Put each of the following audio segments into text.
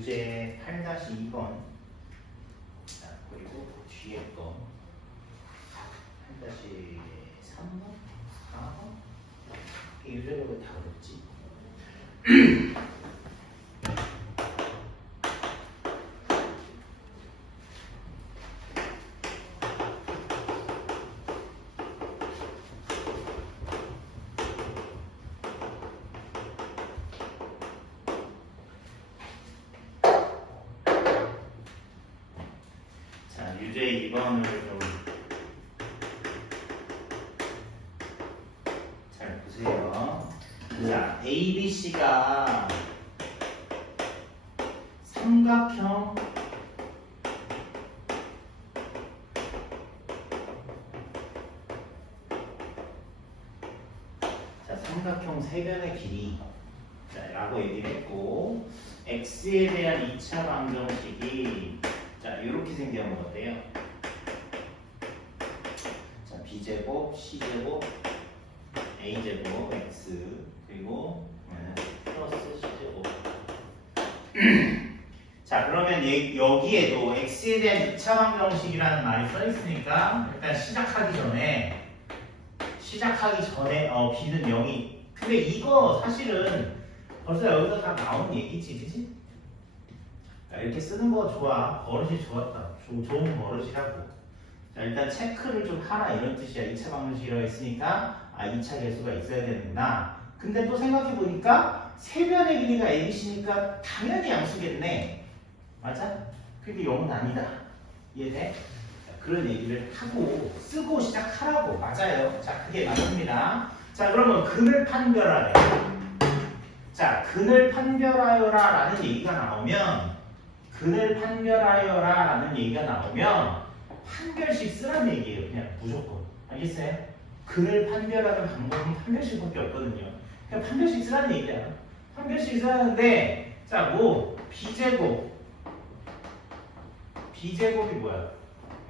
유제 8-2번. 자, 그리고 뒤에 거 8-3번, 4번. 이 유제를 왜 다 그랬지? 자, 유제 2번을 좀 잘 보세요. 자, ABC가 삼각형 삼각형 세변의 길이 자, 라고 얘기를 했고 x에 대한 2차 방정식이 자, 이렇게 생기면 어때요? 자, b제곱, c제곱, a제곱, x 그리고 플러스 c제곱 자, 그러면 여기에도 x에 대한 2차 방정식이라는 말이 써 있으니까 일단 시작하기 전에 b는 0이 근데 이거 사실은 벌써 여기서 다 나온 얘기지 그치? 이렇게 쓰는 거 좋아. 버릇이 좋았다. 좋은 버릇이라고. 자, 일단 체크를 좀 하라 이런 뜻이야. 2차 방정식이라고 했으니까 2차 계수가 있어야 되는구나. 근데 또 생각해보니까 세변의 길이가 ABC니까 당연히 양수겠네. 맞아? 그게 0은 아니다. 이해돼? 자, 그런 얘기를 하고 쓰고 시작하라고. 맞아요. 자, 그게 맞습니다. 자, 그러면 근을 판별하래. 자, 근을 판별하여라 라는 얘기가 나오면 근을 판별하여라 라는 얘기가 나오면 판별식 쓰라는 얘기예요. 그냥 무조건. 알겠어요? 근을 판별하는 방법은 판별식밖에 없거든요. 그냥 판별식 쓰라는 얘기야. 판별식 쓰라는데 자, 뭐 b제곱이 뭐야?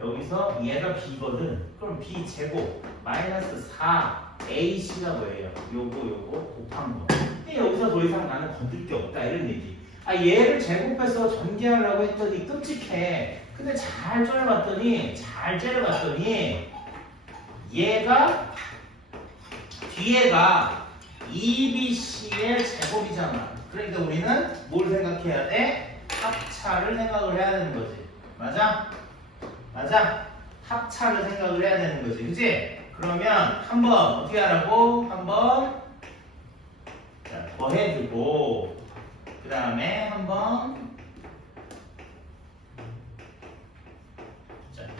여기서 얘가 b거든. 그럼 b제곱 마이너스 4ac가 뭐예요? 요거 곱한 거. 근데 여기서 더 이상 나는 건들 게 없다 이런 얘기. 얘를 제곱해서 전개하려고 했더니 끔찍해. 근데 잘 째려봤더니 얘가 뒤에가 EBC의 제곱이잖아. 그러니까 우리는 뭘 생각해야 돼? 합차를 생각을 해야 되는 거지. 맞아? 합차를 생각을 해야 되는 거지. 그치? 그러면 한번 어떻게 하라고? 한번 더해주고 그 다음에 한번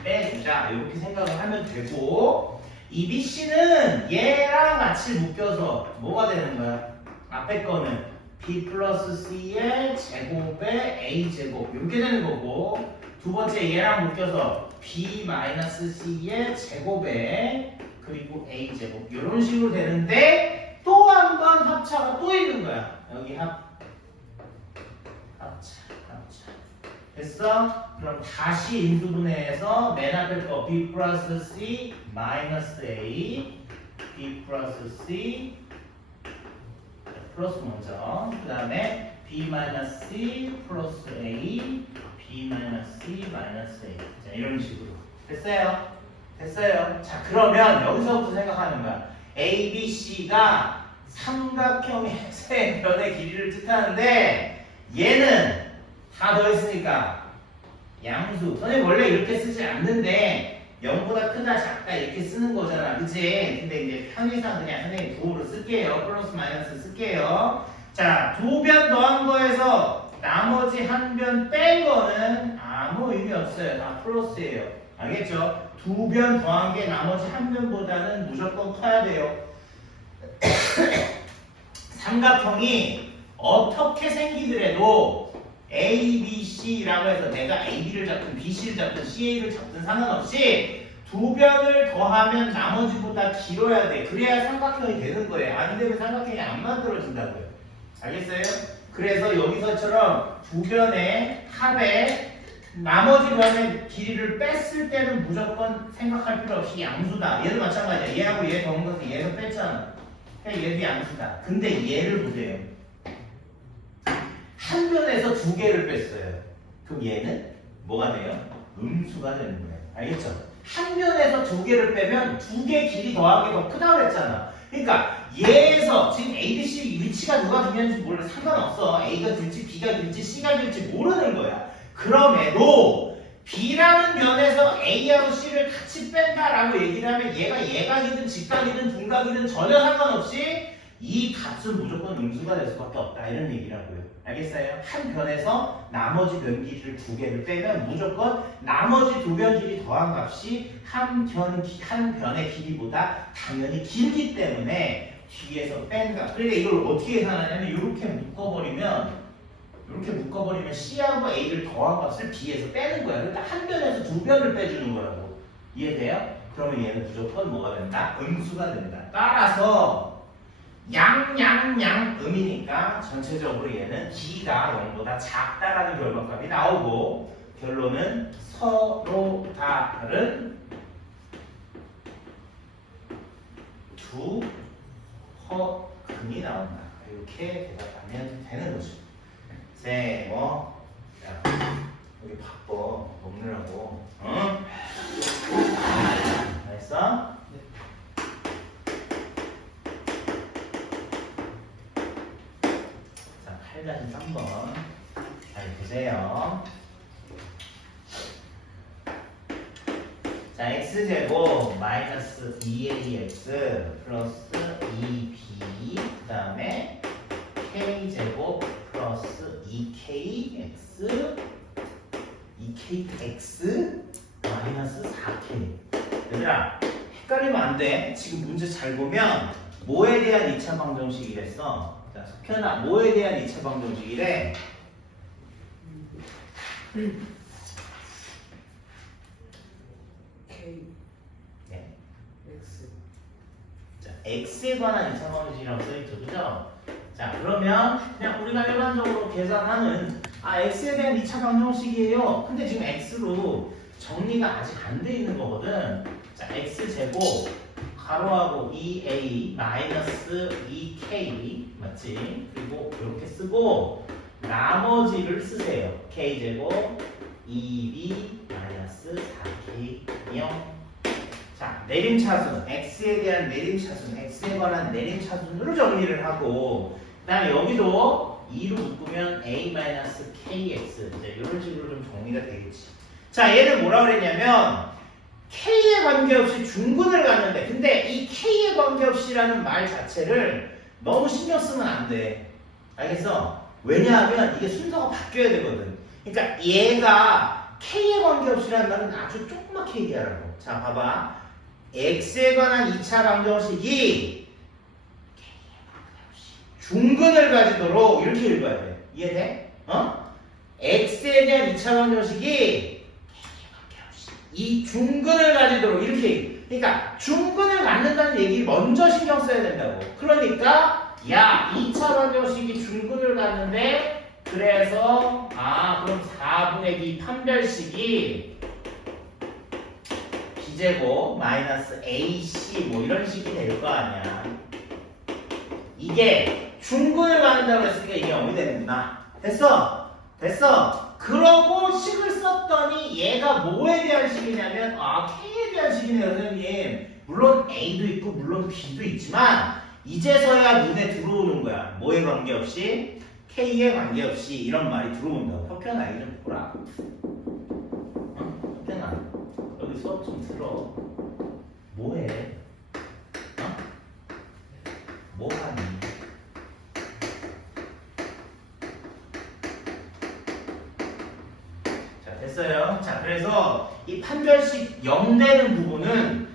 빼주자 이렇게 생각을 하면 되고 EBC는 얘랑 같이 묶여서 뭐가 되는 거야? 앞에 거는 B 플러스 C의 제곱에 A제곱 이렇게 되는 거고 두 번째 얘랑 묶여서 B 마이너스 C의 제곱에 그리고 A제곱 이런 식으로 되는데 또 한 번 합차가 또 있는 거야. 여기 합차 됐어? 그럼 다시 인수분해해서 맨 앞에 거 B 플러스 C 마이너스 A B 플러스 C 플러스 먼저 그 다음에 B 마이너스 C 플러스 A B 마이너스 C 마이너스 A 자 이런 식으로 됐어요? 자 그러면 여기서부터 생각하는 거야 A, B, C가 삼각형의 세 변의 길이를 뜻하는데 얘는 다 더했으니까 양수. 선생님 원래 이렇게 쓰지 않는데 0보다 크다 작다 이렇게 쓰는 거잖아. 그치? 근데 이제 편의상 그냥 선생님 도로 쓸게요. 플러스 마이너스 쓸게요. 자, 두 변 더한 거에서 나머지 한 변 뺀 거는 아무 의미 없어요. 다 플러스예요. 알겠죠? 두 변 더한 게 나머지 한 변보다는 무조건 커야 돼요. 삼각형이 어떻게 생기더라도 A, B, C라고 해서 내가 AB를 잡든 BC를 잡든 CA를 잡든 상관없이 두 변을 더하면 나머지보다 길어야 돼. 그래야 삼각형이 되는 거예요. 안 되면 삼각형이 안 만들어진다고요. 알겠어요? 그래서 여기서처럼 두 변의 합에 나머지 변의 길이를 뺐을 때는 무조건 생각할 필요 없이 양수다. 얘도 마찬가지야. 얘하고 얘 더한 것은 얘도 뺐잖아. 그러니까 얘도 양수다. 근데 얘를 보세요. 한 변에서 두 개를 뺐어요. 그럼 얘는 뭐가 돼요? 음수가 되는 거예요. 알겠죠? 한 변에서 두 개를 빼면 두 개 길이 더하기 더 크다고 그랬잖아. 그러니까 얘에서 지금 A, B, C 위치가 누가 중요한지 몰라. 상관없어. A가 될지 B가 될지 C가 될지 모르는 거야. 그럼에도 B라는 면에서 A하고 C를 같이 뺀다라고 얘기를 하면 얘가 예각이든 직각이든 둔각이든 전혀 상관없이 이 값은 무조건 음수가 될 수밖에 없다. 이런 얘기라고요. 알겠어요? 한 변에서 나머지 변 길이를 두 개를 빼면 무조건 나머지 두 변 길이 더한 값이 한 변의 길이보다 당연히 길기 때문에 뒤에서 뺀 값. 그러니까 이걸 어떻게 계산하냐면 이렇게 묶어버리면 C하고 A를 더한 값을 B에서 빼는 거야. 그러니까 한 변에서 두 변을 빼주는 거라고. 이해돼요? 그러면 얘는 무조건 뭐가 된다? 음수가 된다. 따라서 음이니까 전체적으로 얘는 D가 0보다 작다라는 결과값이 나오고 결론은 서로 다른 두 허근이 나온다. 이렇게 대답하면 되는 거죠. 쌤, 야, 여기 바빠 먹느라고. 응? 알았어? 자, 8-3번 잘 보세요. 자, x제곱 마이너스 2ax 플러스 2b 그 다음에 k제곱 플러스 2kx 마이너스 4k. 얘들아 헷갈리면 안 돼. 지금 문제 잘 보면 뭐에 대한 2차 방정식이랬어? 자, 석현아 뭐에 대한 2차 방정식이래? K 네. X 자, x에 관한 2차 방정식이라고 써있죠, 그죠? 자, 그러면 그냥 우리가 일반적으로 계산하는 x에 대한 2차 방정식이에요. 근데 지금 x로 정리가 아직 안 돼 있는 거거든. 자, x제곱 가로하고 2a 마이너스 2k 맞지? 그리고 이렇게 쓰고 나머지를 쓰세요. k제곱 2b 마이너스 4k 0. 자, 내림차순, x에 대한 내림차순, x에 관한 내림차순으로 정리를 하고 그 다음에 여기도 2로 묶으면 a-kx 이제 이런 식으로 좀 정리가 되겠지. 자, 얘를 뭐라 그랬냐면 k에 관계없이 중근을 갖는데 근데 이 k에 관계없이라는 말 자체를 너무 신경 쓰면 안 돼. 알겠어? 왜냐하면 이게 순서가 바뀌어야 되거든. 그러니까 얘가 k에 관계없이라는 말은 아주 조그맣게 얘기하라고. 자, 봐봐. x에 관한 2차 방정식이 중근을 가지도록 이렇게 읽어야 돼. 이해돼? x에 대한 2차 방정식이 이 중근을 가지도록 이렇게 그러니까 중근을 갖는다는 얘기 먼저 신경 써야 된다고. 그러니까 야 2차 방정식이 중근을 갖는데 그래서 그럼 4분의 b 판별식이 b제곱 마이너스 ac 뭐 이런 식이 될 거 아니야. 이게 중근을 갖는다고 했으니까 이게 0이 되는구나. 됐어? 그러고 식을 썼더니 얘가 뭐에 대한 식이냐면 k에 대한 식이네요, 선생님. 물론 a도 있고 물론 b도 있지만 이제서야 눈에 들어오는 거야. 뭐에 관계없이? k에 관계없이 이런 말이 들어온다고. 석현아 이거 좀 보라. 석현아 여기 수업 좀 들어. 뭐해? 뭐하니? 자, 됐어요. 자, 그래서 이 판별식 0 되는 부분은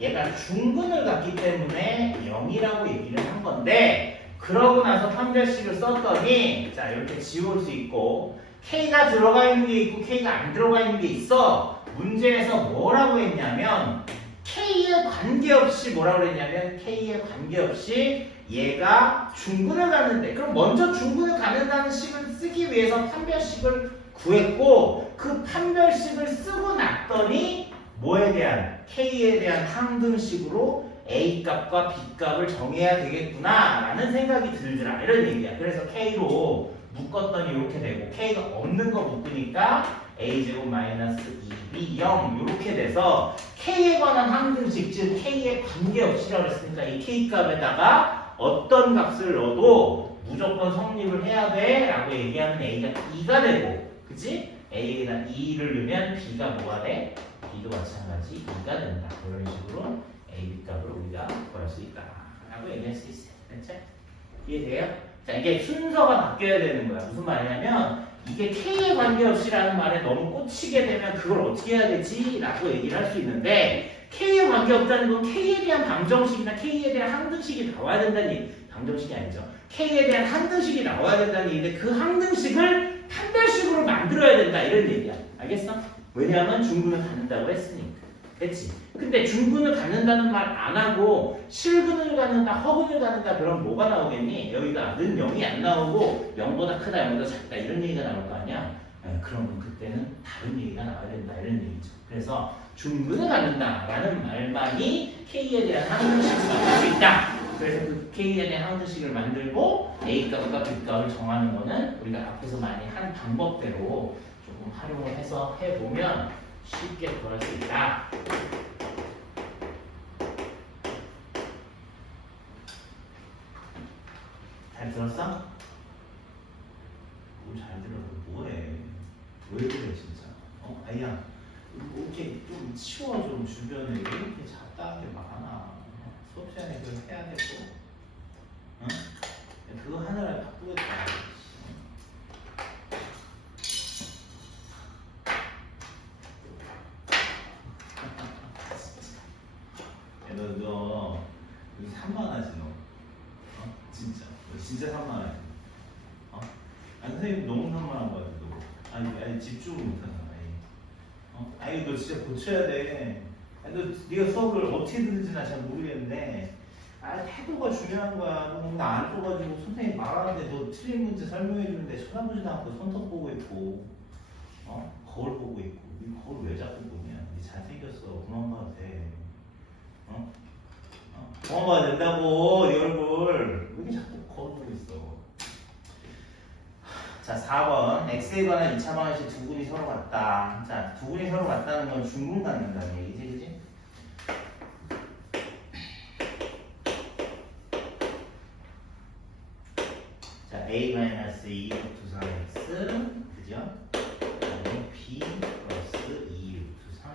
얘가 중근을 갖기 때문에 0이라고 얘기를 한 건데 그러고 나서 판별식을 썼더니 자, 이렇게 지울 수 있고 K가 들어가 있는 게 있고 K가 안 들어가 있는 게 있어. 문제에서 뭐라고 했냐면 K에 관계없이 뭐라고 했냐면 K에 관계없이 얘가 중근을 갖는데 그럼 먼저 중근을 갖는다는 식을 쓰기 위해서 판별식을 구했고 그 판별식을 쓰고 났더니 뭐에 대한 K에 대한 항등식으로 A 값과 B 값을 정해야 되겠구나 라는 생각이 들더라 이런 얘기야. 그래서 K로 묶었더니 이렇게 되고 K가 없는 거 묶으니까 A제곱 마이너스 2B 0 이렇게 돼서 K에 관한 항등식 즉 K에 관계없이라고 했으니까 이 K 값에다가 어떤 값을 넣어도 무조건 성립을 해야 돼 라고 얘기하면 A가 2가 되고 그치? A에다 2를 넣으면 B가 뭐가 돼? B도 마찬가지 2가 된다. 이런 식으로 A, B 값을 우리가 구할 수 있다 라고 얘기할 수 있어요. 됐죠? 이해돼요? 자 이게 순서가 바뀌어야 되는 거야. 무슨 말이냐면 이게 K에 관계없이라는 말에 너무 꽂히게 되면 그걸 어떻게 해야 되지? 라고 얘기를 할 수 있는데 K에 관계없다는 건 K에 대한 방정식이나 K에 대한 항등식이 나와야 된다는 얘기. 방정식이 아니죠. K에 대한 항등식이 나와야 된다는 얘기인데 그 항등식을 판별식으로 만들어야 된다 이런 얘기야. 알겠어? 왜냐하면 중근을 갖는다고 했으니까. 됐지? 근데 중근을 갖는다는 말 안 하고 실근을 갖는다, 허근을 갖는다 그럼 뭐가 나오겠니? 여기가 는 0이 안 나오고 0보다 크다, 0보다 작다 이런 얘기가 나올 거 아니야? 그러면 그때는 다른 얘기가 나와야 된다 이런 얘기죠. 그래서 중근을 갖는다라는 말만이 K에 대한 항등식을 만들 수 있다. 그래서 그 K에 대한 항등식을 만들고 A 값과 B 값을 정하는 거는 우리가 앞에서 많이 한 방법대로 조금 활용을 해서 해보면 쉽게 구할 수 있다. 잘 들었어? 잘 들어. 뭐해? 왜 그래 진짜? 아이야 이렇게 좀 치워 좀 주변에 왜 이렇게 잡다하게 많아. 수업 시간에 그걸 해야 되고 응? 그거 하느라 바쁘겠다. 너 산만하지 너. 진짜. 너 진짜 산만하지. 아니 선생님 너무 산만한 거 같아 너. 아니 집중을 못하잖아. 아니 너 진짜 고쳐야 돼. 아니 너 네가 수업을 어떻게 듣는지 나 잘 모르겠는데 태도가 중요한 거야. 너 뭔가 안 줘가지고 선생님 말하는데 너 틀린 문제 설명해 주는데 쳐다보지도 않고 손톱 보고 있고 거울 보고 있고 이 거울 왜 자꾸 보냐. 니 잘생겼어. 그만 봐도 돼. 그만 봐도 된다고. 네 얼굴 왜 이렇게 자꾸 거울 보고 있어. 자 4번 x에 관한 2차 방정식 두 군이 서로 같다. 자 두 군이 서로 같다는 건 중분 갖는다는 얘기지 그지? 자 a-2 루트 3x 그죠? 그다음에 b 플러스 2 루트 3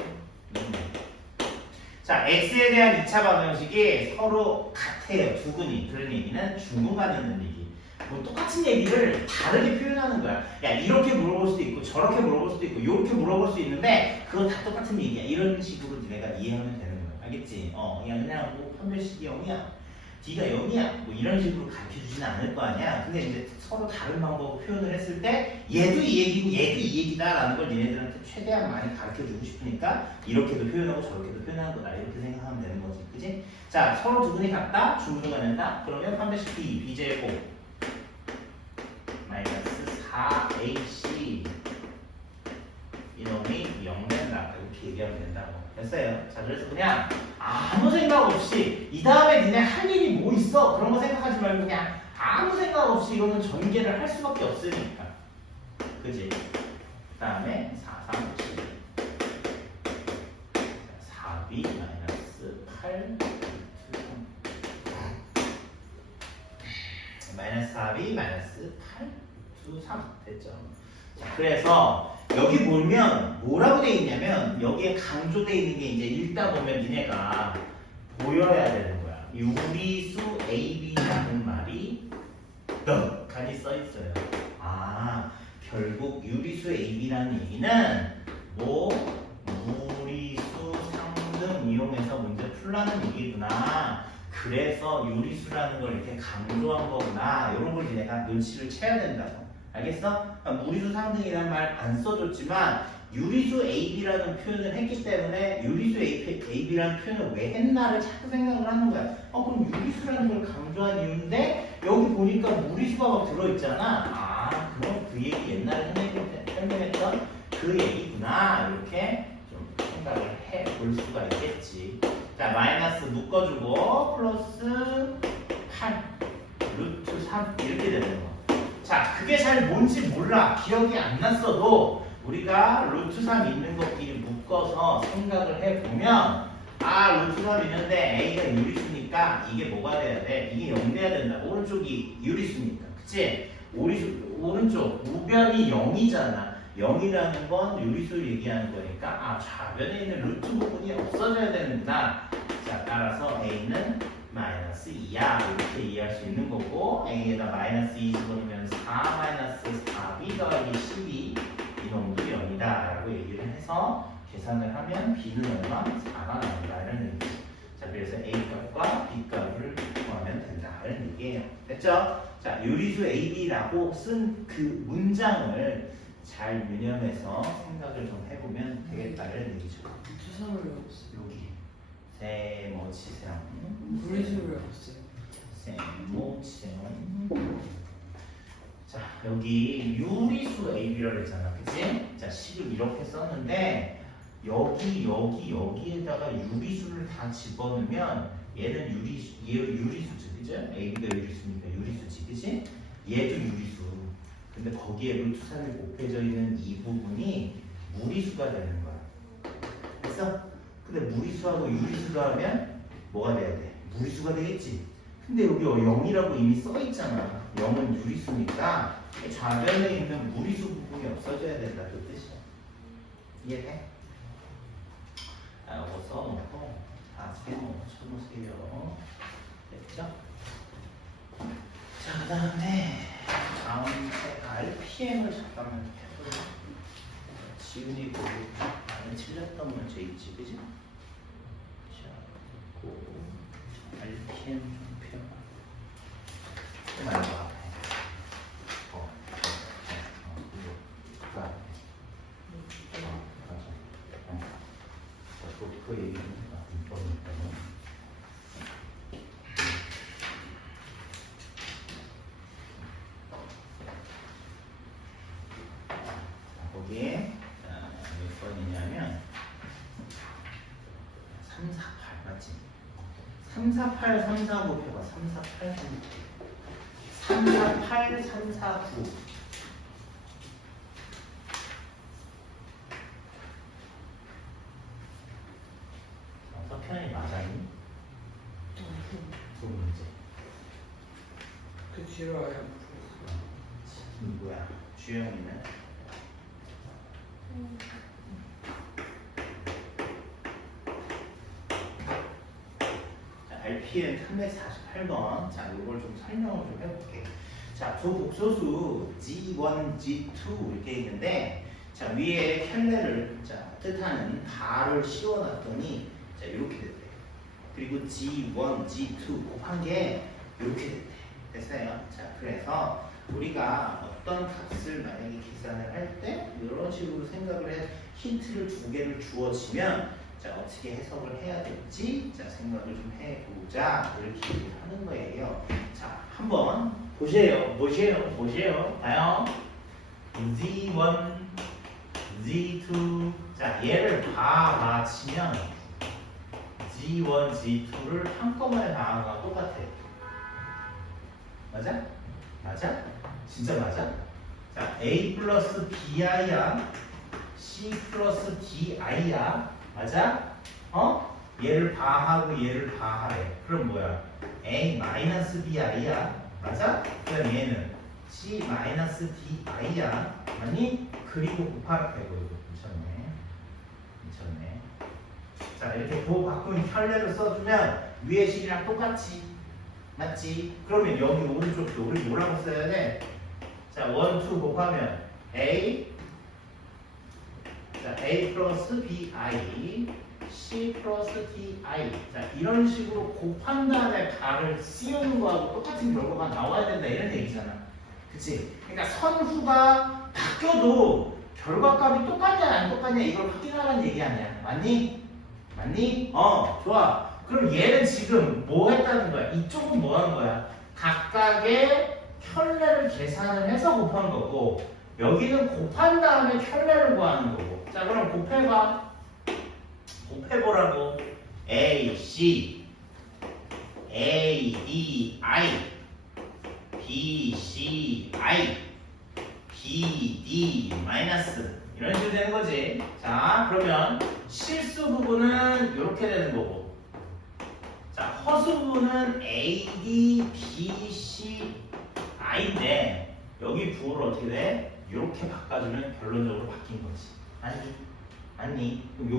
자 x에 대한 2차 방정식이 서로 같아요. 두 군이. 그런 얘기는 중분 갖는다는 얘기. 뭐 똑같은 얘기를 다르게 표현하는 거야. 야 이렇게 물어볼 수도 있고 저렇게 물어볼 수도 있고 이렇게 물어볼 수 있는데 그거 다 똑같은 얘기야. 이런 식으로 내가 이해하면 되는 거야. 알겠지? 그냥 뭐 판별식이 0이야 D가 0이야 뭐 이런 식으로 가르쳐주지는 않을 거 아니야. 근데 이제 서로 다른 방법으로 표현을 했을 때 얘도 이 얘기고 얘도 이 얘기다 라는 걸 얘네들한테 최대한 많이 가르쳐주고 싶으니까 이렇게도 표현하고 저렇게도 표현하는 거다 이렇게 생각하면 되는 거지. 그치? 자 서로 두 분이 같다? 중분을 갖는다? 그러면 판별식 B, B제곱 마이너스 4AC 이놈이 0 된다 이렇게 얘기하면 된다고 됐어요. 자 그래서 그냥 아무 생각 없이 이 다음에 니네 할 일이 뭐 있어 그런 거 생각하지 말고 그냥 아무 생각 없이 이거는 전개를 할 수밖에 없으니까 그지? 그 다음에 4, 3, 7 4b 마이너스 8 마이너스 4b 마이너스 8 3 됐죠. 자, 그래서 여기 보면 뭐라고 돼 있냐면 여기에 강조돼 있는 게 이제 읽다 보면 니네가 보여야 되는 거야. 유리수 AB라는 말이 떡하니 써 있어요. 결국 유리수 AB라는 얘기는 뭐 무리수 상등 이용해서 문제 풀라는 얘기구나. 그래서 유리수라는 걸 이렇게 강조한 거구나. 이런 걸 내가 눈치를 채야 된다고. 알겠어? 그러니까 무리수 상등이라는 말 안 써줬지만 유리수 AB라는 표현을 했기 때문에 유리수 AB라는 표현을 왜 했나를 자꾸 생각을 하는 거야. 그럼 유리수라는 걸 강조한 이유인데 여기 보니까 무리수가 막 들어있잖아. 그럼 그 얘기 옛날에 설명했던 그 얘기구나. 이렇게 좀 생각을 해볼 수가 있겠지. 자, 마이너스 묶어주고 플러스 8 루트 3 이렇게 되는 거. 자, 그게 잘 뭔지 몰라. 기억이 안 났어도 우리가 루트 3 있는 것끼리 묶어서 생각을 해보면 아, 루트 3 있는데 A가 유리수니까 이게 뭐가 돼야 돼? 이게 0 돼야 된다. 오른쪽이 유리수니까. 그치? 오른쪽 우변이 0이잖아. 0이라는 건 유리수 얘기하는 거니까 아, 좌변에 있는 루트 부분이 없어져야 되는구나. 자, 따라서 A는 마이너스 2야. 이렇게 이해할 수 있는 거고 A에다 마이너스 2 집어넣으면 4 마이너스 4B 더하기 12 이놈도 0이다 라고 얘기를 해서 계산을 하면 B는 얼마? 4가 나온다 이런 얘기죠. 자, 그래서 A 값과 B 값을 구하면 된다 이런 얘기예요. 됐죠? 자, 유리수 AB라고 쓴 그 문장을 잘 유념해서 생각을 좀 해보면 되겠다 이런 얘기죠. 주사를 외웠어요. 여기 세모치형 무리수를 외웠어요. 세모치형. 자, 여기 유리수 AB라고 했잖아, 그치? 자, 식을 이렇게 썼는데 여기에다가 유리수를 다 집어넣으면 얘는 유리수지, 그죠? AB가 유리수니까 유리수지, 그치? 얘도 유리수. 근데 거기에 루트 3이 곱해져 있는 이 부분이 무리수가 되는 거야. 됐어? 근데 무리수하고 유리수가 하면 뭐가 돼야 돼? 무리수가 되겠지? 근데 여기 0이라고 이미 써 있잖아. 0은 유리수니까 좌변에 있는 무리수 부분이 없어져야 된다 그 뜻이야. 이해돼? 아, 이거 써놓고 다 쳐놓으세요. 됐죠? 자, 그 다음에 다음 RPM을 잠깐만 해볼게요. 지훈이 보고 나는 틀렸던 문제 있지, 그지? 자, 그 RPM 좀 펴봐. 좀 말고 앞에. 이거. 맞아. 그 얘기는 거기에 몇 번이냐면 3, 4, 8 맞지? 3, 4, 8, 3, 4, 9 해봐. 3, 4, 8, 3, 9 3, 4, 8, 3, 4, 9 서편이 맞아니? 두 문제. 그 뒤로 아예 안 풀었어요. 누구야? 주영이는? 자, RPM 348번. 자, 이걸 좀 설명을 좀 해볼게. 자, 두 복소수 G1, G2 이렇게 있는데, 자, 위에 켤레를 자, 뜻하는 바를 씌워놨더니, 자, 이렇게 됐대. 그리고 G1, G2 곱한 게 이렇게 됐대. 됐어요? 자, 그래서 우리가 어떤 값을 만약에 계산을 할 때 이런 식으로 생각을 해 힌트를 두 개를 주어지면 자, 어떻게 해석을 해야 될지 자, 생각을 좀 해보자 이렇게 얘기를 하는 거예요. 자, 한번 보세요. 봐요. Z1, Z2 자, 얘를 다 맞히면 G1, G2를 한꺼번에 나와가 똑같아. 맞아? 맞아? 진짜 맞아? 자, A 플러스 BI야. C 플러스 DI야. 맞아? 얘를 다하고 얘를 다하래. 그럼 뭐야? A 마이너스 BI야. 맞아? 그럼 얘는 C 마이너스 DI야. 아니? 그리고 곱하라 해고 이거 미쳤네. 자, 이렇게 도 바꾸는 켤레를 써주면 위에 식이랑 똑같지. 맞지? 그러면 여기 오른쪽도 우리 뭐라고 써야 돼? 자, 1, 2 곱하면 A 자, A 플러스 BI C 플러스 DI 자, 이런 식으로 곱한 다음에 가를 씌우는 거하고 똑같은 결과가 나와야 된다 이런 얘기잖아. 그치? 그러니까 선수가 바뀌어도 결과값이 똑같냐 안 똑같냐 이걸 확인하라는 얘기 아니야. 맞니? 좋아. 그럼 얘는 지금 뭐 했다는 거야? 이쪽은 뭐 하는 거야? 각각의 켤레를 계산을 해서 곱한 거고 여기는 곱한 다음에 켤레를 구하는 거고 자, 그럼 곱해봐. 곱해보라고. A, C, A, D, I, B, C, I, B, D, 마이너스 이런 식으로 되는 거지. 자, 그러면 실수 부분은 이렇게 되는 거고, 자, 허수 부분은 A, D, B, C, I인데 여기 부호를 어떻게 돼? 이렇게 바꿔주면 결론적으로 바뀐 거지. 아니? 아니? 그럼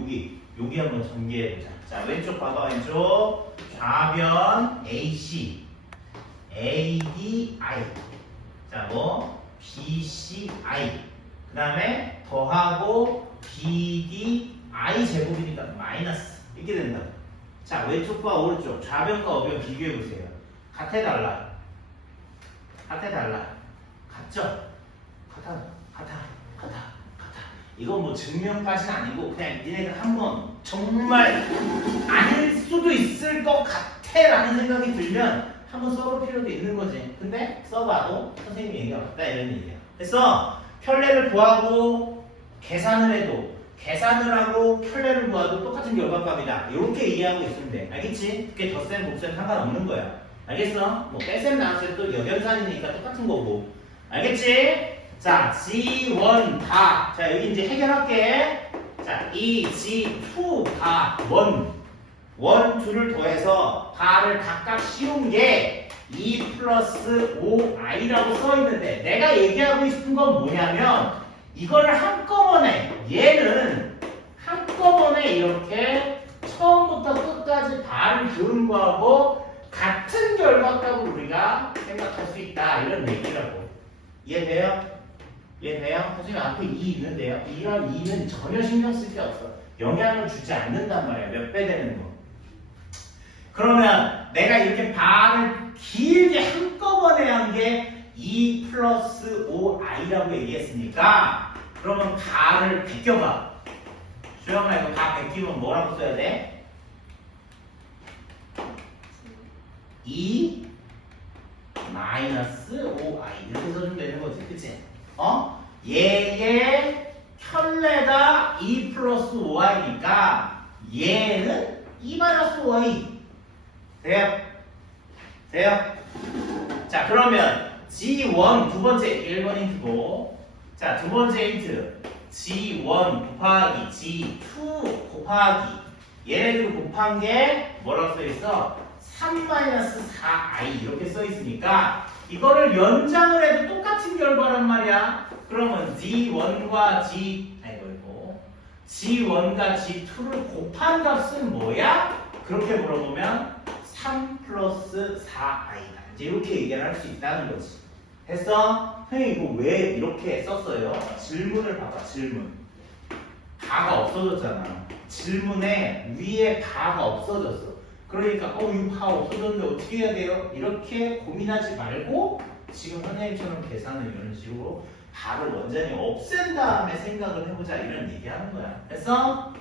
여기 한번 전개해보자. 자, 왼쪽 봐봐. 왼쪽 좌변 AC, AD, I. 자, 뭐 BC, I. 그 다음에 더하고 BD, I 제곱이니까 마이너스 이렇게 된다. 자, 왼쪽과 오른쪽 좌변과 우변 비교해보세요. 같아 달라? 같아 달라? 같죠? 같아. 이건 뭐 증명까지는 아니고 그냥 니네가 한번 정말 아닐 수도 있을 것 같아라는 생각이 들면 한번 써볼 필요도 있는 거지. 근데 써봐도 선생님이 얘기가 맞다 이런 얘기야. 그래서 편례를 구하고 계산을 해도, 계산을 하고 편례를 구하도 똑같은 결과값이다. 이렇게 이해하고 있으면 돼. 알겠지? 그게 덧셈, 곱셈 상관없는 거야. 알겠어? 뭐 빼셈 나왔을 때 또 역연산이니까 똑같은 거고. 알겠지? 자, G1 다. 자, 여기 이제 해결할게. 자, 이 G2 다 1, 2를 더해서 다를 각각 씌운 게 2 플러스 5i라고 써 있는데 내가 얘기하고 싶은 건 뭐냐면 이거를 한꺼번에, 얘는 한꺼번에 이렇게 처음부터 끝까지 발을 기울인 거하고 같은 결과값을 우리가 생각할 수 있다 이런 얘기라고. 이해돼요? 이해돼요? 선생님 앞에 2 있는데요. 이런 2는 전혀 신경 쓸 게 없어. 영향을 주지 않는단 말이야. 몇 배 되는 거. 그러면 내가 이렇게 발을 길게 한꺼번에 한 게 2 플러스 5i라고 얘기했으니까 그러면 발을 베껴봐. 수영아 이거 다 베끼면 뭐라고 써야 돼? 2 마이너스 5i 이렇게 써주면 되는 거지. 그치? 얘의 편례가 2 플러스 5i니까 얘는 2 마이너스 5i 돼요? 돼요? 자, 그러면 G1 두 번째 1번 힌트고, 자, 두 번째 힌트 G1 곱하기 G2 곱하기 얘네들 곱한 게 뭐라고 써 있어? 3-4i 이렇게 써 있으니까 이거를 연장을 해도 똑같은 결과란 말이야. 그러면 G1과 G1과 G2를 곱한 값은 뭐야? 그렇게 물어보면 3 플러스 4i다. 이제 이렇게 얘기를 할 수 있다는 거지. 됐어? 선생님 이거 왜 이렇게 썼어요? 질문을 봐봐. 질문. 바가 없어졌잖아. 질문에 위에 바가 없어졌어. 그러니까 이거 바 없어졌는데 어떻게 해야 돼요? 이렇게 고민하지 말고 지금 선생님처럼 계산을 이런 식으로 바를 완전히 없앤 다음에 생각을 해보자 이런 얘기하는 거야. 그래서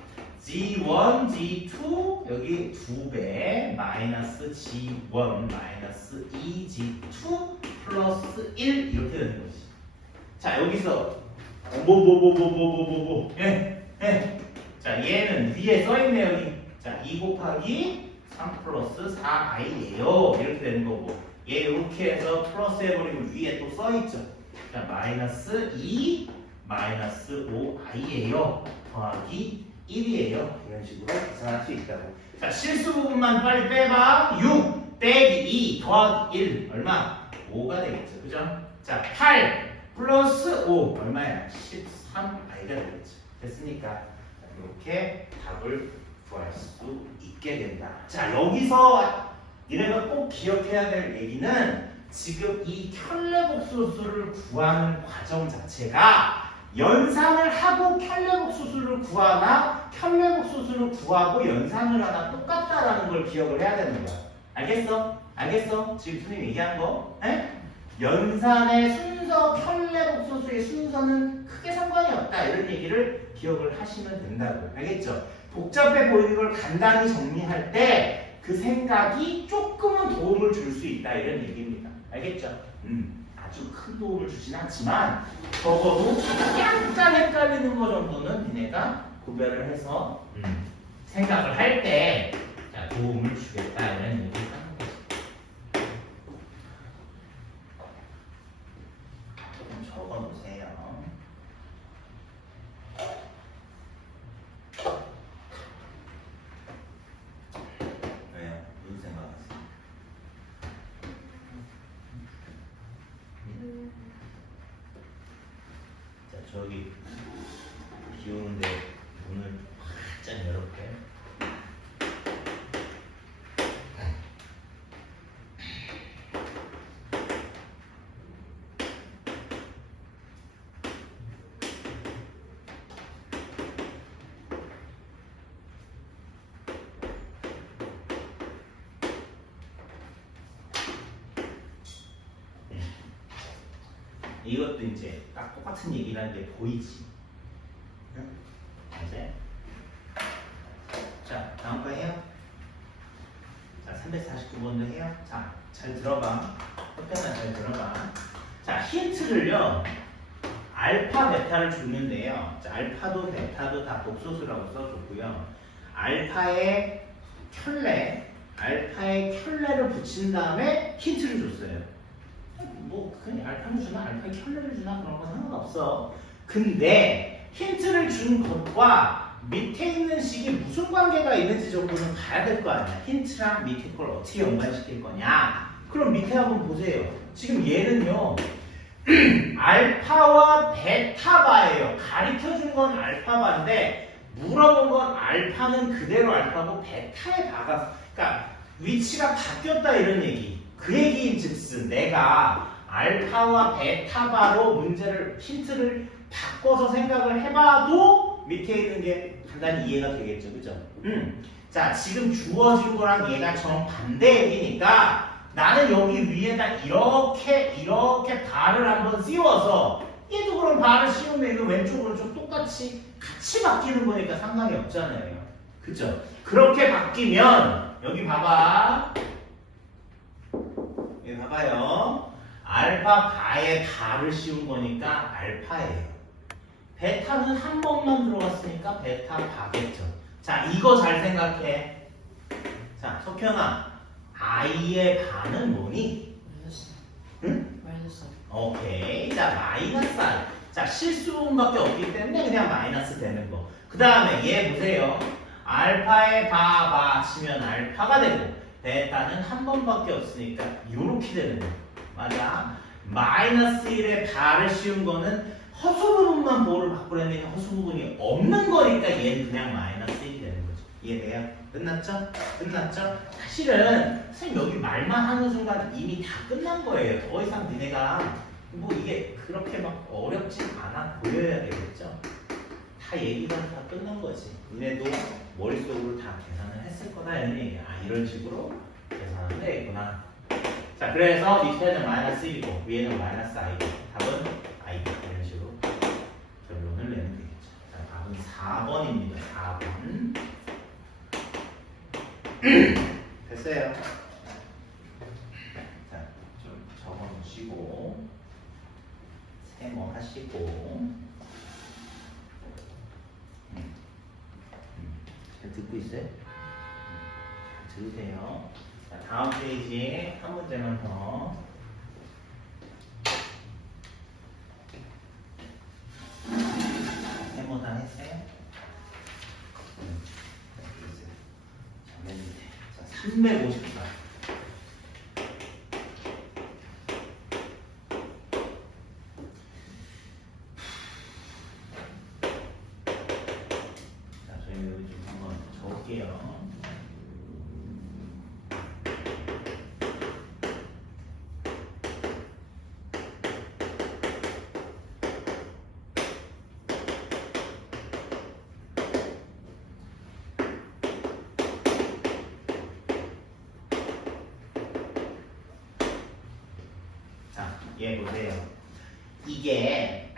G1, G2 여기 2배 마이너스 G1 마이너스 2G2 플러스 1 이렇게 되는 거지. 자, 여기서 자, 얘는 위에 써있네 여기. 자, 2 곱하기 3 플러스 4i예요. 이렇게 되는 거고 얘 이렇게 해서 플러스 해버리고 위에 또 써있죠. 자, 마이너스 2 마이너스 5i예요. 더하기 1이에요. 이런 식으로 계산할 수 있다고. 자, 실수 부분만 빨리 빼봐. 6 빼기 2 더하기 1 얼마? 5가 되겠죠. 그죠? 자, 8 플러스 5 얼마야? 13i가 되겠죠. 됐으니까 이렇게 답을 구할 수 있게 된다. 자, 여기서 니네가 꼭 기억해야 될 얘기는 지금 이 편례복수수를 구하는 과정 자체가 연산을 하고 편례복수수를 구하나 편례복수수를 구하고 연산을 하나 똑같다라는 걸 기억을 해야 되는 거야. 알겠어? 알겠어? 지금 선생님 얘기한 거? 에? 연산의 순서, 편례복수수의 순서는 크게 상관이 없다 이런 얘기를 기억을 하시면 된다고. 알겠죠? 복잡해 보이는 걸 간단히 정리할 때 그 생각이 조금은 도움을 줄 수 있다 이런 얘기입니다. 알겠죠? 아주 큰 도움을 주진 않지만 적어도 약간 헷갈리는 거 정도는 니네가 구별을 해서 생각을 할 때 도움을 주겠다 이런 얘기를 하는 거지. 좀 적어놓으세요. 왜요? 무슨 생각하세요? 자, 저기 비 오는데 문을 활짝 열어볼게요. 이것도 이제 딱 똑같은 얘기라는 게 보이지? 이제 자, 다음 거 해요. 자, 349번도 해요. 자, 잘 들어봐. 끝까지 잘 들어봐. 자, 힌트를요. 알파, 베타를 주는데요. 자, 알파도 베타도 다 복소수라고 써줬고요. 알파의 켤레를 붙인 다음에 힌트를 줬어요. 뭐 그냥 알파를 주나 알파의 켤레를 주나 그런 거 상관없어. 근데 힌트를 준 것과 밑에 있는 식이 무슨 관계가 있는지 정도는 봐야 될 거 아니야. 힌트랑 밑에 걸 어떻게 연관시킬 거냐. 그럼 밑에 한번 보세요. 지금 얘는요. 알파와 베타바예요. 가르쳐준 건 알파바인데 물어본 건 알파는 그대로 알파고 베타에 박았어. 그러니까 위치가 바뀌었다 이런 얘기. 그 얘기인즉슨 내가 알파와 베타바로 문제를 힌트를 바꿔서 생각을 해봐도 밑에 있는 게 간단히 이해가 되겠죠, 그죠? 자, 지금 주어진 거랑 얘가 정반대 얘기니까 나는 여기 위에다 이렇게 발을 한번 씌워서 얘도 그럼 발을 씌우면 이거 왼쪽 오른쪽 똑같이 같이 바뀌는 거니까 상관이 없잖아요, 그죠? 그렇게 바뀌면 여기 봐봐. 여기 봐봐요. 알파 바에 바를 씌운 거니까 알파예요. 베타는 한 번만 들어갔으니까 베타 바겠죠. 자, 이거 잘 생각해. 자, 석현아, i의 바는 뭐니? 마이너스. 응? 마이너스. 오케이. 자, 마이너스 i. 자, 실수분밖에 없기 때문에 그냥 마이너스 되는 거. 그 다음에 얘 보세요. 알파의 바 치면 알파가 되고 베타는 한 번밖에 없으니까 이렇게 되는 거. 맞아. 마이너스 1에 바를 씌운 거는 허수 부분만 보호를 바꾸려면 허수 부분이 없는 거니까 얘는 그냥 마이너스 1이 되는 거죠. 이해돼요? 끝났죠? 끝났죠? 사실은 선생님 여기 말만 하는 순간 이미 다 끝난 거예요. 더 이상 니네가 뭐 이게 그렇게 막 어렵지 않아 보여야 되겠죠? 다 얘기가 다 끝난 거지. 니네도 머릿속으로 다 계산을 했을 거다 이런 얘기야. 아, 이런 식으로 계산하면 되겠구나. 자, 그래서 밑에는 마이너스 1이고 위에는 마이너스 i고 답은 i다. 이런 식으로 결론을 내면 되겠죠. 자, 답은 4번입니다. 4번. 됐어요. 자, 좀 적어놓으시고 세모하시고 잘 듣고 있어요? 잘 들으세요. 자, 다음 페이지에 한 문제만 더. 세모 다 했어요? 자, 맨 밑에. 자, 354. 자, 저희 여기 좀 한번 적을게요. 자, 얘 보세요. 이게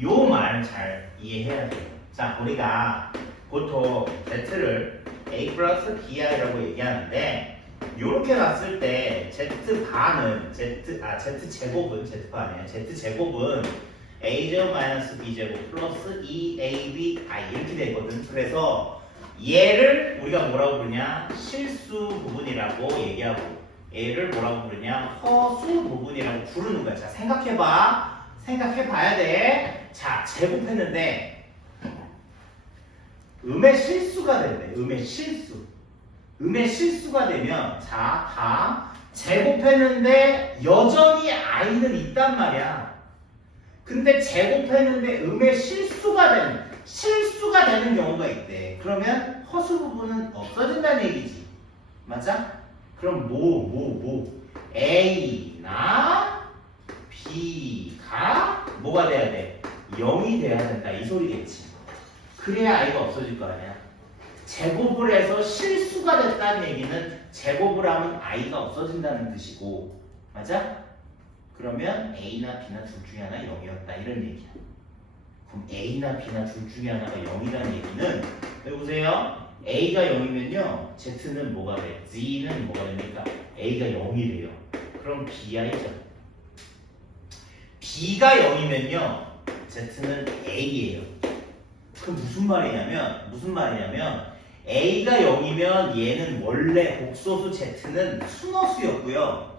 요 말 잘 이해해야 돼요. 자, 우리가 보통 Z를 A 플러스 BI라고 얘기하는데 요렇게 봤을 때 Z바는 Z 제곱은 Z바 아니야. Z 제곱은 A 제곱 마이너스 B 제곱 플러스 2AB I 이렇게 되거든. 그래서 얘를 우리가 뭐라고 부르냐? 실수 부분이라고 얘기하고 얘를 뭐라고 부르냐? 허수 부분이라고 부르는 거야. 자, 생각해봐. 생각해봐야 돼. 자, 제곱했는데 음의 실수가 된대. 음의 실수. 음의 실수가 되면 자, 다 제곱했는데 여전히 i는 있단 말이야. 근데 제곱했는데 음의 실수가 되는 경우가 있대. 그러면 허수 부분은 없어진다는 얘기지. 맞아? 그럼 A나 B가 뭐가 돼야 돼? 0이 돼야 된다. 이 소리겠지. 그래야 i가 없어질 거 아니야. 제곱을 해서 실수가 됐다는 얘기는 제곱을 하면 i가 없어진다는 뜻이고. 맞아? 그러면 A나 B나 둘 중에 하나 0이었다. 이런 얘기야. 그럼 A나 B나 둘 중에 하나가 0이라는 얘기는 여기 보세요. A가 0이면요. Z는 뭐가 돼? Z는 뭐가 됩니까? A가 0이래요. 그럼 Bi야죠. B가 0이면요. Z는 A예요. 그 무슨 말이냐면 A가 0이면 얘는 원래 복소수 Z는 순허수였고요.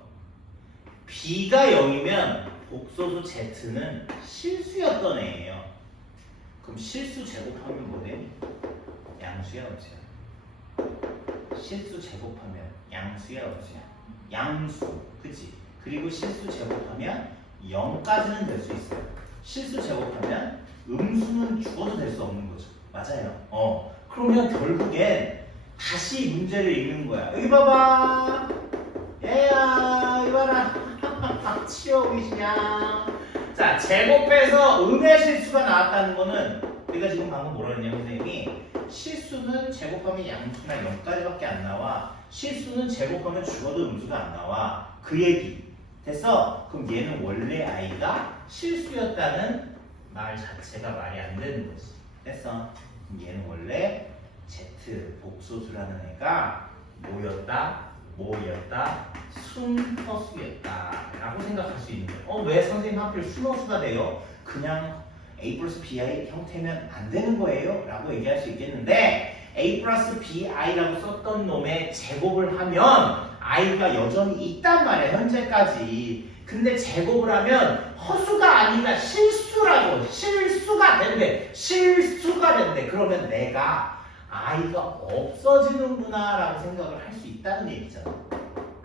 B가 0이면 복소수 Z는 실수였던 애예요. 그럼 실수 제곱하면 뭐 되니? 양수야 없어요? 실수 제곱하면 양수야 없어요? 양수, 그치? 그리고 실수 제곱하면 0까지는 될 수 있어요. 실수 제곱하면 음수는 죽어도 될 수 없는 거죠. 맞아요. 그러면 결국엔 다시 문제를 읽는 거야. 여기 봐봐. 얘야, 이봐라. 치워보시냐. 자, 제곱해서 음의 실수가 나왔다는 거는 우리가 지금 방금 뭐라 했냐면 선생님이 실수는 제곱하면 양수나 0까지밖에 안 나와. 실수는 제곱하면 죽어도 음수가 안 나와. 그 얘기. 됐어? 그럼 얘는 원래 i가 실수였다는 말 자체가 말이 안 되는 거지. 됐어? 그럼 얘는 원래 Z 복소수라는 애가 뭐였다? 순허수였다 라고 생각할 수 있는 거예요. 왜 선생님 하필 순허수가 돼요? 그냥 A 플러스 BI 형태면 안 되는 거예요? 라고 얘기할 수 있겠는데 A 플러스 BI라고 썼던 놈의 제곱을 하면 i가 여전히 있단 말이야. 현재까지. 근데 제곱을 하면 허수가 아니라 실수가 된대. 그러면 내가 i가 없어지는구나 라고 생각을 할 수 있다는 얘기잖아.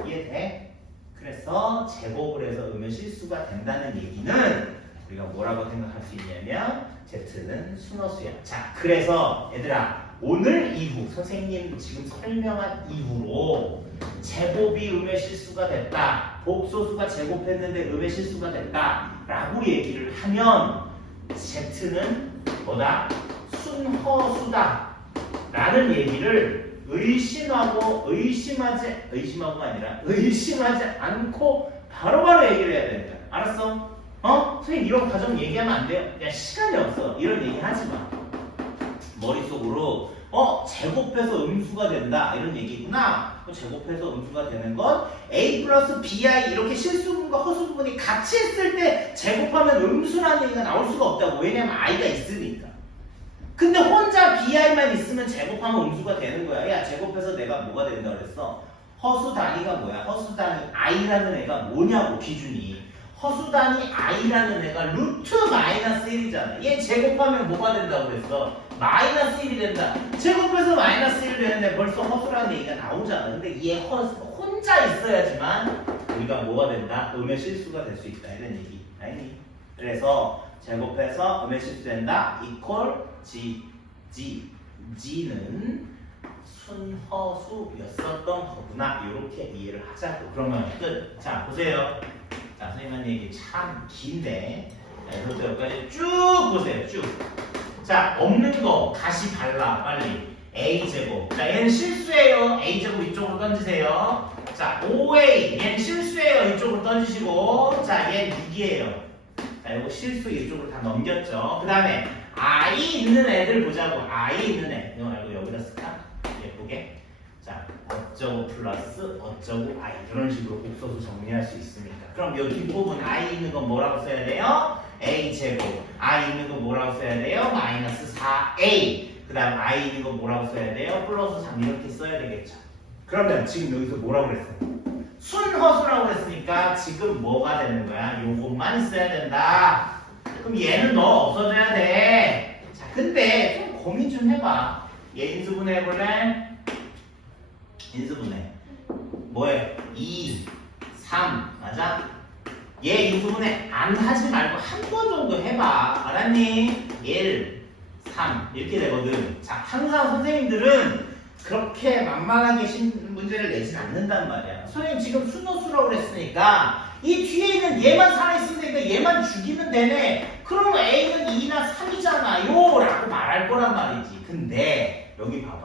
이해돼? 그래서 제곱을 해서 음의 실수가 된다는 얘기는 우리가 뭐라고 생각할 수 있냐면 Z는 순허수야. 자, 그래서 얘들아 오늘 이후 선생님 지금 설명한 이후로 제곱이 음의 실수가 됐다, 복소수가 제곱했는데 음의 실수가 됐다 라고 얘기를 하면 Z는 뭐다? 순허수다 라는 얘기를 의심하지 않고 바로바로 얘기를 해야 된다. 알았어? 선생님 이런 과정 얘기하면 안 돼요. 그냥 시간이 없어. 이런 얘기 하지 마. 머릿속으로 제곱해서 음수가 된다 이런 얘기구나. 제곱해서 음수가 되는 건 A 플러스 BI 이렇게 실수분과 허수분이 같이 있을 때 제곱하면 음수라는 얘기가 나올 수가 없다고. 왜냐면 i가 있으니까. 근데 혼자 BI만 있으면 제곱하면 음수가 되는 거야. 야, 제곱해서 내가 뭐가 된다 그랬어? 허수 단위가 뭐야? 허수 단위 i라는 애가 뭐냐고 기준이. 허수 단위 i라는 애가 루트 마이너스 1이잖아. 얘 제곱하면 뭐가 된다고 그랬어? 마이너스 1이 된다. 제곱해서 마이너스 1 되는데 벌써 허수라는 얘기가 나오잖아. 근데 얘 혼자 있어야지만 우리가 뭐가 된다? 음의 실수가 될 수 있다. 이런 얘기. 아니? 그래서 제곱해서 음의 실수된다. 이퀄 G는 순허수였었던 거구나. 이렇게 이해를 하자고. 그러면 끝. 자, 보세요. 자, 선생님 얘기 참 긴데 여기서 여기까지 쭉 보세요. 쭉. 자, 없는 거 다시 발라. 빨리. A제곱. 자, 얘는 실수예요. A제곱 이쪽으로 던지세요. 자, 5A. 얘는 실수예요. 이쪽으로 던지시고. 자, 얘는 6이에요. 자, 이거 실수 이쪽으로 다 넘겼죠. 그 다음에 I 있는 애들 보자고. I 있는 애. 이거 말고 여기다 쓸까? 예쁘게. 자, 어쩌고 플러스 어쩌고 I. 이런 식으로 복소수 정리할 수 있습니다. 그럼 여기 뒷부분 I 있는 건 뭐라고 써야 돼요? A제곱. I 있는 거 뭐라고 써야 돼요? 마이너스 4A. 그 다음 I 이거 뭐라고 써야 돼요? 플러스 3 이렇게 써야 되겠죠. 그러면 지금 여기서 뭐라고 그랬어요? 순허수라고 그랬으니까 지금 뭐가 되는 거야? 요것만 써야 된다. 그럼 얘는 너 없어져야 돼. 자, 근데 좀 고민 좀 해봐. 얘 인수분해 해볼래? 인수분해. 뭐예요? 2, 3, 맞아? 얘 인수분해 안 하지 말고 한 번 정도 해봐. 알았니? 1, 3 이렇게 되거든. 자, 항상 선생님들은 그렇게 만만하게 문제를 내진 않는단 말이야. 선생님 지금 순호수라고 그랬으니까 이 뒤에 있는 얘만 살아있으면 되니까 얘만 죽이면 되네. 그러면 A는 2나 3이잖아요 라고 말할 거란 말이지. 근데 여기 봐봐.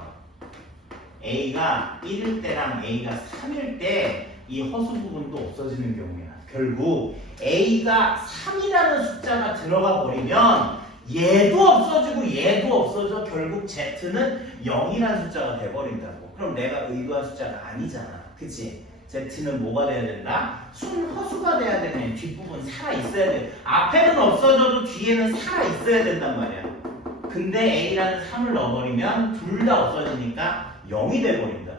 A가 1일 때랑 A가 3일 때 이 허수 부분도 없어지는 경우야. 결국 A가 3이라는 숫자가 들어가 버리면 얘도 없어지고 얘도 없어져. 결국 Z는 0이라는 숫자가 돼버린다고. 그럼 내가 의도한 숫자가 아니잖아. 그치? Z는 뭐가 돼야 된다? 순허수가 돼야 되네. 뒷부분 살아있어야 돼. 앞에는 없어져도 뒤에는 살아있어야 된단 말이야. 근데 A라는 3을 넣어버리면 둘 다 없어지니까 0이 돼버린다.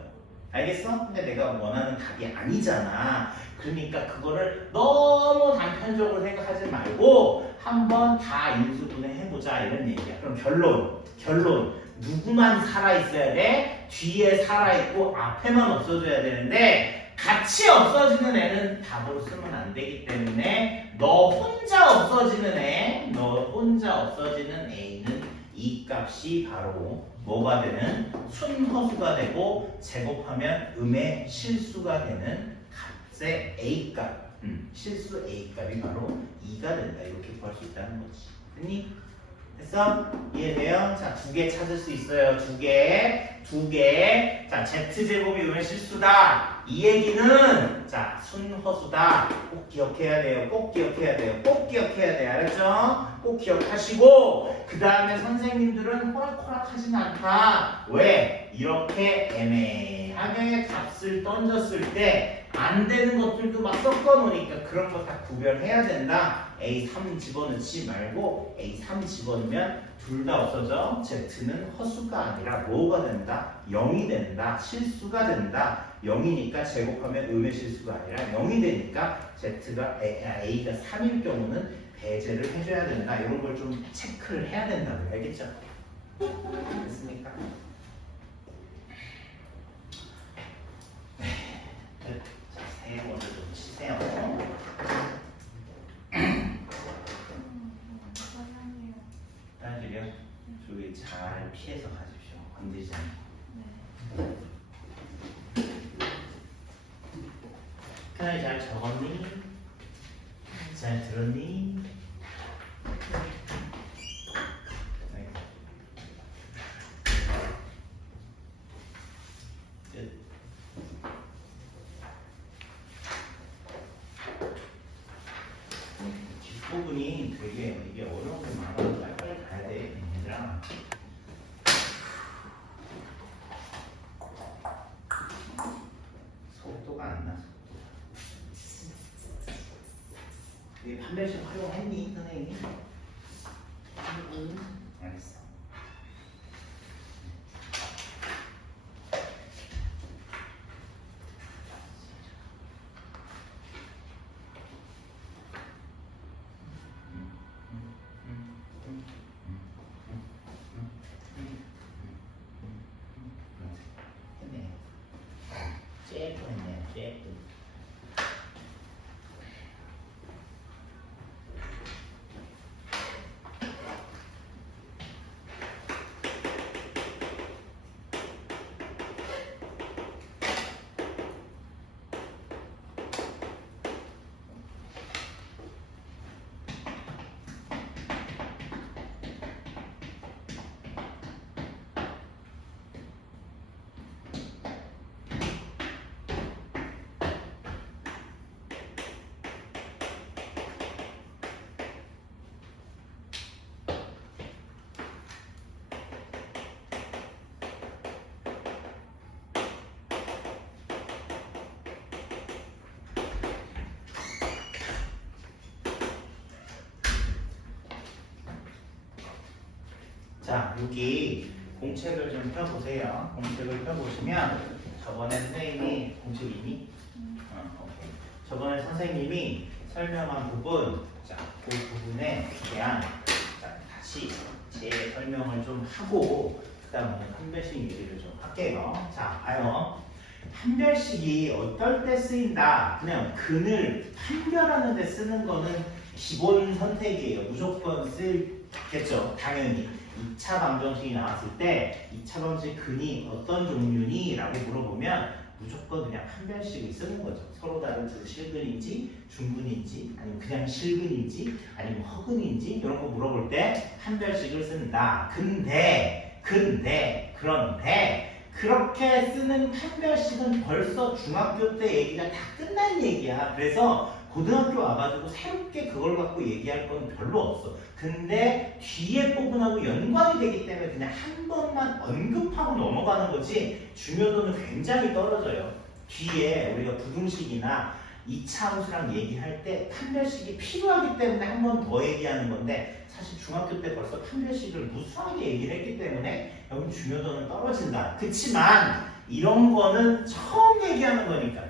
알겠어? 근데 내가 원하는 답이 아니잖아. 그러니까 그거를 너무 단편적으로 생각하지 말고 한번 다 인수분해 해보자 이런 얘기야. 그럼 결론 누구만 살아있어야 돼? 뒤에 살아있고 앞에만 없어져야 되는데 같이 없어지는 애는 답으로 쓰면 안 되기 때문에 너 혼자 없어지는 A는 이 값이 바로 뭐가 되는 순허수가 되고 제곱하면 음의 실수가 되는 값의 A값, 실수 A값이 바로 2가 된다. 이렇게 구할 수 있다는 거지. 됐니? 됐어? 이해돼요? 자, 2개 찾을 수 있어요. 2개. 자, Z제곱이 음의 실수다. 이 얘기는 자, 순허수다. 꼭 기억해야 돼요. 알았죠? 꼭 기억하시고 그 다음에 선생님들은 호락호락하진 않다. 왜? 이렇게 애매하게 값을 던졌을 때 안 되는 것들도 막 섞어 놓으니까 그런 거 다 구별해야 된다. A3 집어넣지 말고 A3 집어넣으면 둘 다 없어져. Z는 허수가 아니라 뭐가 된다? 0이 된다. 실수가 된다. 0이니까 제곱하면 음의 실수가 아니라 0이 되니까 A가 3일 경우는 배제를 해줘야 된다. 이런 걸 좀 체크를 해야 된다고. 알겠죠? 됐습니까? 자, 세 번째 좀 치세요. 따지려 저기 잘 피해서 가십시오. 건드리지 않고. 편하게 잘 적었니? 잘 들었니? 네. 끝. 뒷부분이 되게 이게 어려운 게 많아서 빨리 가야 돼. 얘들아. 속도가 안 나. 이 판별식 활용했니, 선생님이? 알겠어. 했네. 쬐끔. 자, 여기 공책을 좀 펴보세요. 공책을 펴보시면 저번에 선생님이 공책 이미 오케이. 저번에 선생님이 설명한 부분, 자, 그 부분에 대한 자, 다시 재설명을 좀 하고 그다음에 판별식 얘기를 좀 할게요. 자, 봐요. 판별식이 어떨 때 쓰인다. 그냥 근을 판별하는 데 쓰는 거는 기본 선택이에요. 무조건 쓰겠죠. 당연히. 2차 방정식이 나왔을 때 2차 방정식 근이 어떤 종류니? 라고 물어보면 무조건 그냥 판별식을 쓰는 거죠. 서로 다른 두 실근인지 중근인지 아니면 그냥 실근인지 아니면 허근인지 이런 거 물어볼 때 판별식을 쓴다. 그런데 그렇게 쓰는 판별식은 벌써 중학교 때 얘기가 다 끝난 얘기야. 그래서 고등학교 와가지고 새롭게 그걸 갖고 얘기할 건 별로 없어. 근데 뒤에 부분하고 연관이 되기 때문에 그냥 한 번만 언급하고 넘어가는 거지 중요도는 굉장히 떨어져요. 뒤에 우리가 부등식이나 2차 함수랑 얘기할 때 판별식이 필요하기 때문에 한 번 더 얘기하는 건데 사실 중학교 때 벌써 판별식을 무수하게 얘기를 했기 때문에 여기 중요도는 떨어진다. 그치만 이런 거는 처음 얘기하는 거니까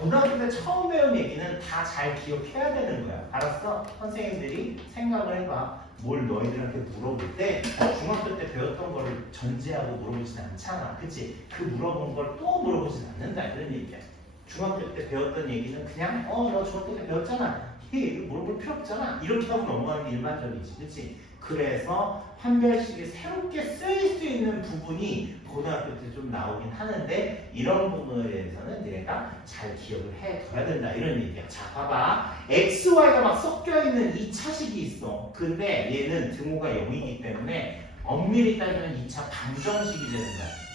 고등학교 때 처음 배운 얘기는 다 잘 기억해야 되는 거야. 알았어? 선생님들이 생각을 해봐. 뭘 너희들한테 물어볼 때 중학교 때 배웠던 거를 전제하고 물어보진 않잖아. 그치? 그 물어본 걸 또 물어보진 않는다. 이런 얘기야. 중학교 때 배웠던 얘기는 그냥 너 중학교 때 배웠잖아. 이거 물어볼 필요 없잖아. 이렇게 하고 넘어가는 게 일반적이지. 그치? 그래서 판별식이 새롭게 쓰일 수 있는 부분이 고등학교 때 좀 나오긴 하는데 이런 부분에 대해서는 내가 잘 기억을 해둬야 된다 이런 얘기야. 자 봐봐. X, Y가 막 섞여있는 2차식이 있어. 근데 얘는 등호가 0이기 때문에 엄밀히 따지면 2차 방정식이 되는 거야.